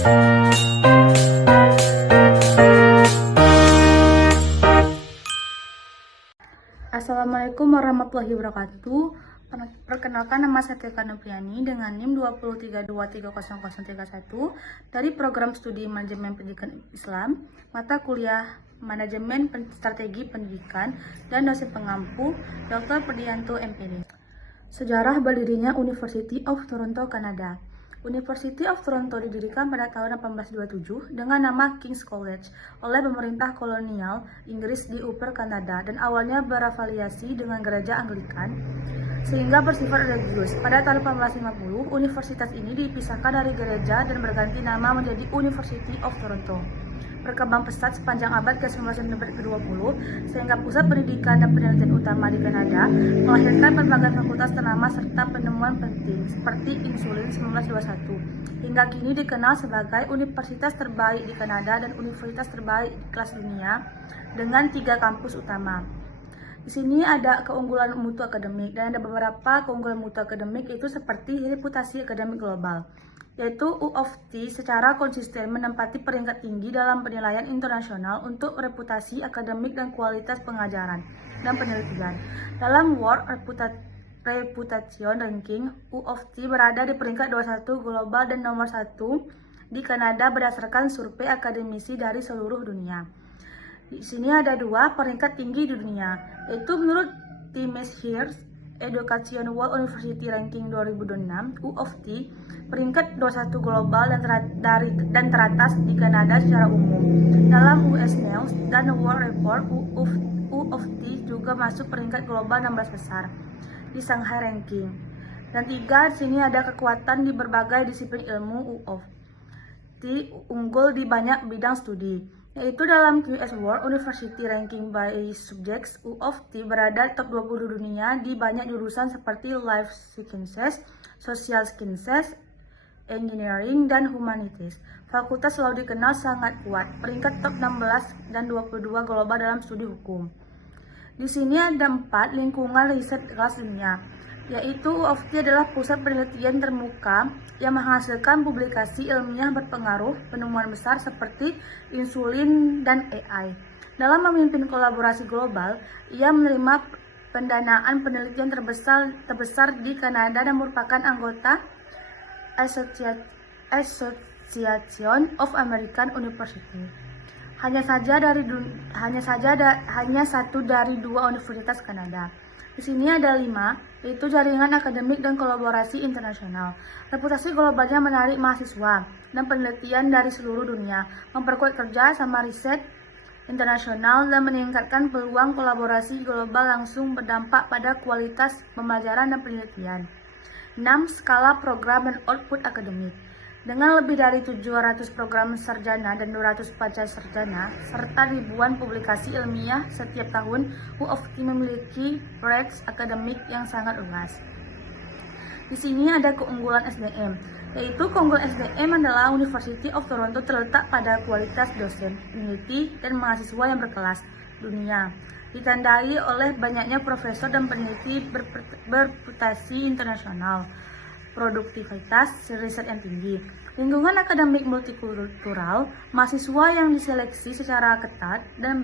Assalamualaikum warahmatullahi wabarakatuh. Perkenalkan, nama saya Tika Noviani dengan NIM 232300031 dari Program Studi Manajemen Pendidikan Islam, mata kuliah Manajemen Strategi Pendidikan, dan dosen pengampu Dr. Perdianto MPD. Sejarah berdirinya University of Toronto, Kanada. University of Toronto didirikan pada tahun 1827 dengan nama King's College oleh pemerintah kolonial Inggris di Upper Kanada dan awalnya berafiliasi dengan gereja Anglikan sehingga bersifat religius. Pada tahun 1850, universitas ini dipisahkan dari gereja dan berganti nama menjadi University of Toronto. Berkembang pesat sepanjang abad ke-19 dan ke-20 sehingga pusat pendidikan dan penelitian utama di Kanada melahirkan berbagai fakultas ternama serta penemuan penting seperti insulin 1921. Hingga kini dikenal sebagai universitas terbaik di Kanada dan universitas terbaik di kelas dunia dengan 3 kampus utama. Di sini ada keunggulan mutu akademik dan ada beberapa keunggulan mutu akademik, itu seperti reputasi akademik global, yaitu U of T secara konsisten menempati peringkat tinggi dalam penilaian internasional untuk reputasi akademik dan kualitas pengajaran dan penelitian. Dalam World Reputation Ranking, U of T berada di peringkat 21 global dan nomor 1 di Kanada berdasarkan survei akademisi dari seluruh dunia. Di sini ada 2 peringkat tinggi di dunia, yaitu menurut Tim Measures Education World University Ranking 2006, U of T peringkat 21 global dan teratas di Kanada secara umum. Dalam US News dan World Report, U of T juga masuk peringkat global 16 besar di Shanghai Ranking. Dan 3, di sini ada kekuatan di berbagai disiplin ilmu. U of T unggul di banyak bidang studi, yaitu dalam US World University Ranking by Subjects, U of T berada top 20 dunia di banyak jurusan seperti Life Sciences, Social Sciences, Engineering, dan Humanities. Fakultas selalu dikenal sangat kuat, peringkat top 16 dan 22 global dalam studi hukum. Di sini ada 4 lingkungan riset kelas dunia, yaitu U of T adalah pusat penelitian terbuka yang menghasilkan publikasi ilmiah berpengaruh penemuan besar seperti insulin dan AI. Dalam memimpin kolaborasi global, ia menerima pendanaan penelitian terbesar di Kanada dan merupakan anggota Association of American University. Hanya satu dari 2 universitas Kanada. Di sini ada 5, yaitu jaringan akademik dan kolaborasi internasional. Reputasi globalnya menarik mahasiswa dan penelitian dari seluruh dunia, memperkuat kerja sama riset internasional dan meningkatkan peluang kolaborasi global langsung berdampak pada kualitas pembelajaran dan penelitian. 6. Skala program dan output akademik. Dengan lebih dari 700 program sarjana dan 200 pasca sarjana, serta ribuan publikasi ilmiah setiap tahun, U of T memiliki range akademik yang sangat luas. Di sini ada keunggulan SDM, yaitu keunggulan SDM adalah University of Toronto terletak pada kualitas dosen, peneliti, dan mahasiswa yang berkelas dunia, ditandai oleh banyaknya profesor dan peneliti berreputasi internasional, produktivitas riset yang tinggi, lingkungan akademik multikultural, mahasiswa yang diseleksi secara ketat dan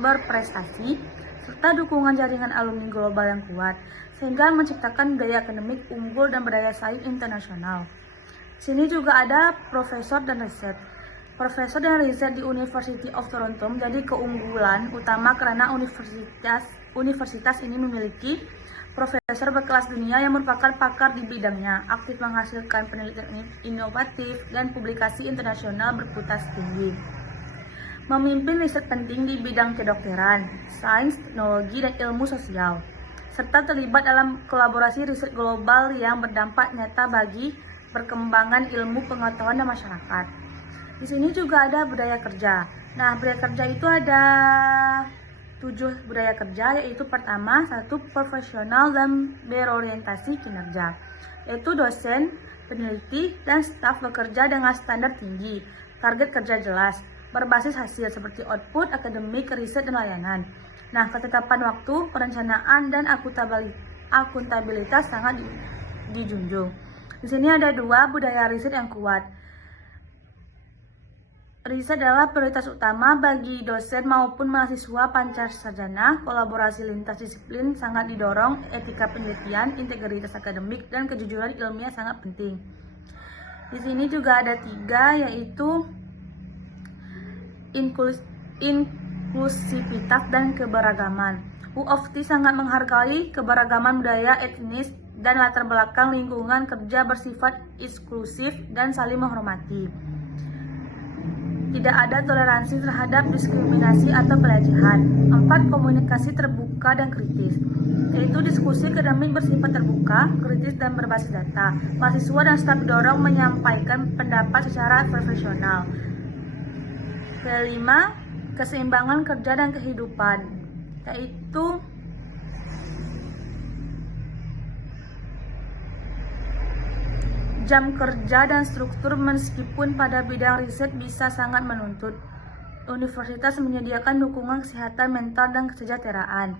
berprestasi, serta dukungan jaringan alumni global yang kuat, sehingga menciptakan gaya akademik unggul dan berdaya saing internasional. Sini juga ada profesor dan riset. Profesor dan riset di University of Toronto menjadi keunggulan utama karena universitas ini memiliki profesor berkelas dunia yang merupakan pakar di bidangnya, aktif menghasilkan penelitian inovatif dan publikasi internasional berreputasi tinggi. Memimpin riset penting di bidang kedokteran, sains, teknologi, dan ilmu sosial, serta terlibat dalam kolaborasi riset global yang berdampak nyata bagi perkembangan ilmu pengetahuan dan masyarakat. Di sini juga ada budaya kerja. Nah, budaya kerja itu ada 7 budaya kerja, yaitu pertama, 1 profesional dan berorientasi kinerja, yaitu dosen, peneliti, dan staf bekerja dengan standar tinggi, target kerja jelas, berbasis hasil seperti output, akademik, riset, dan layanan. Nah, ketetapan waktu, perencanaan, dan akuntabilitas sangat dijunjung. Di sini ada 2 budaya riset yang kuat, Riset adalah prioritas utama bagi dosen maupun mahasiswa pasca sarjana. Kolaborasi lintas disiplin sangat didorong, etika penelitian, integritas akademik, dan kejujuran ilmiah sangat penting. Di sini juga ada 3, yaitu inklusivitas dan keberagaman. UOFT sangat menghargai keberagaman budaya, etnis, dan latar belakang lingkungan kerja bersifat inklusif dan saling menghormati. Tidak ada toleransi terhadap diskriminasi atau pelecehan. 4. Komunikasi terbuka dan kritis, yaitu diskusi akademik bersifat terbuka, kritis, dan berbasis data. Mahasiswa dan staf didorong menyampaikan pendapat secara profesional. Kelima, keseimbangan kerja dan kehidupan, yaitu jam kerja dan struktur. Meskipun pada bidang riset bisa sangat menuntut, universitas menyediakan dukungan kesehatan mental dan kesejahteraan.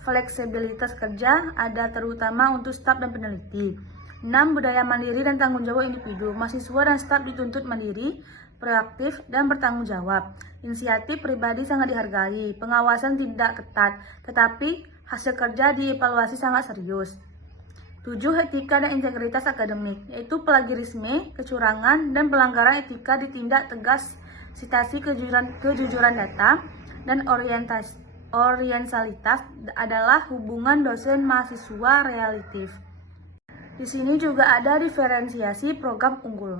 Fleksibilitas kerja ada terutama untuk staf dan peneliti. 6. Budaya mandiri dan tanggung jawab individu. Mahasiswa dan staf dituntut mandiri, proaktif, dan bertanggung jawab. Inisiatif pribadi sangat dihargai. Pengawasan tidak ketat, tetapi hasil kerja dievaluasi sangat serius. 7. Etika dan integritas akademik, yaitu plagiarisme, kecurangan, dan pelanggaran etika ditindak tegas. Citasi kejujuran data dan orientalitas adalah hubungan dosen mahasiswa relatif. Di sini juga ada diferensiasi program unggul.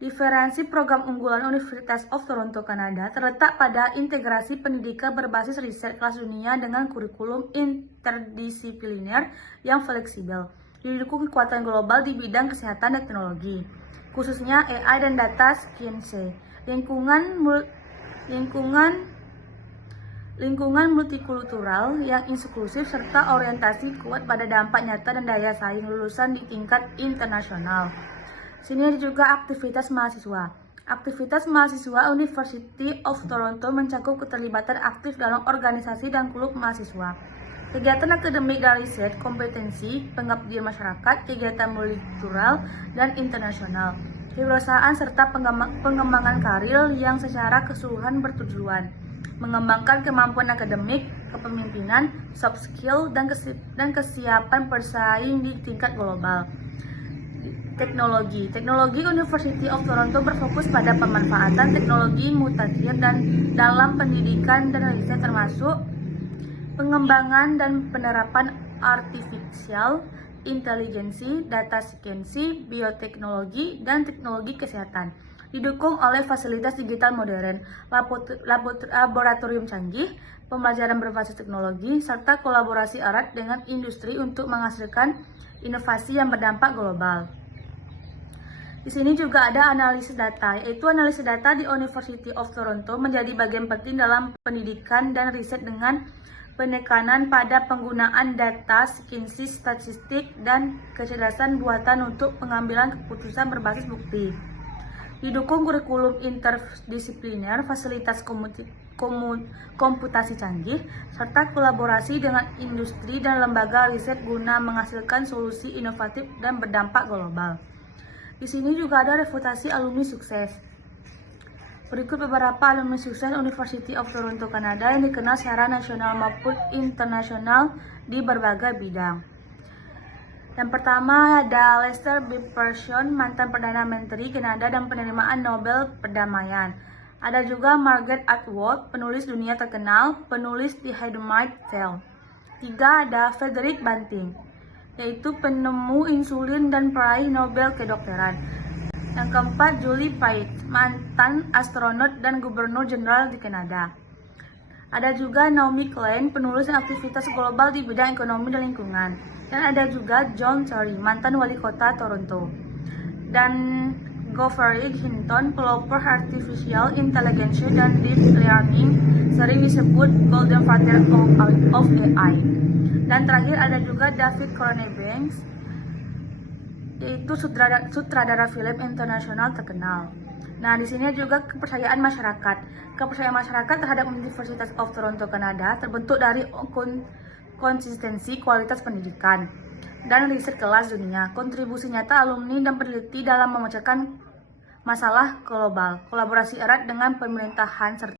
Diferensi program unggulan University of Toronto, Kanada terletak pada integrasi pendidikan berbasis riset kelas dunia dengan kurikulum interdisipliner yang fleksibel, didukung kekuatan global di bidang kesehatan dan teknologi, khususnya AI dan data science, lingkungan multikultural yang inklusif, serta orientasi kuat pada dampak nyata dan daya saing lulusan di tingkat internasional. Sini ada juga aktivitas mahasiswa. Aktivitas mahasiswa University of Toronto mencakup keterlibatan aktif dalam organisasi dan klub mahasiswa, kegiatan akademik dan riset, kompetensi, pengabdian masyarakat, kegiatan multikultural dan internasional, kewirausahaan, serta pengembangan karir yang secara keseluruhan bertujuan mengembangkan kemampuan akademik, kepemimpinan, soft skill, dan kesiapan bersaing di tingkat global. Teknologi University of Toronto berfokus pada pemanfaatan teknologi mutakhir dan dalam pendidikan dan riset, termasuk pengembangan dan penerapan artificial intelligence, data science, bioteknologi, dan teknologi kesehatan. Didukung oleh fasilitas digital modern, laboratorium canggih, pembelajaran berbasis teknologi, serta kolaborasi erat dengan industri untuk menghasilkan inovasi yang berdampak global. Di sini juga ada analisis data, yaitu analisis data di University of Toronto menjadi bagian penting dalam pendidikan dan riset dengan penekanan pada penggunaan data, statistik, dan kecerdasan buatan untuk pengambilan keputusan berbasis bukti. Didukung kurikulum interdisipliner, fasilitas komputasi canggih, serta kolaborasi dengan industri dan lembaga riset guna menghasilkan solusi inovatif dan berdampak global. Di sini juga ada reputasi alumni sukses. Berikut beberapa alumni sukses University of Toronto, Kanada yang dikenal secara nasional maupun internasional di berbagai bidang. Yang pertama ada Lester B. Pearson, mantan Perdana Menteri Kanada dan penerimaan Nobel Perdamaian. Ada juga Margaret Atwood, penulis dunia terkenal, penulis The Handmaid's Tale. 3. Ada Frederick Banting, yaitu penemu insulin dan peraih Nobel kedokteran. Yang keempat, Julie Payet, mantan astronot dan gubernur jenderal di Kanada. Ada juga Naomi Klein, penulis dan aktivitas global di bidang ekonomi dan lingkungan. Dan ada juga John Tory, mantan wali kota Toronto. Dan Geoffrey Hinton, pelopor artificial intelligence dan deep learning, sering disebut Golden Father of AI. Dan terakhir ada juga David Cronenberg, yaitu sutradara film internasional terkenal. Nah, di sini juga kepercayaan masyarakat. Kepercayaan masyarakat terhadap University of Toronto, Kanada terbentuk dari konsistensi kualitas pendidikan dan riset kelas dunia, kontribusi nyata alumni dan peneliti dalam memecahkan masalah global, kolaborasi erat dengan pemerintahan serta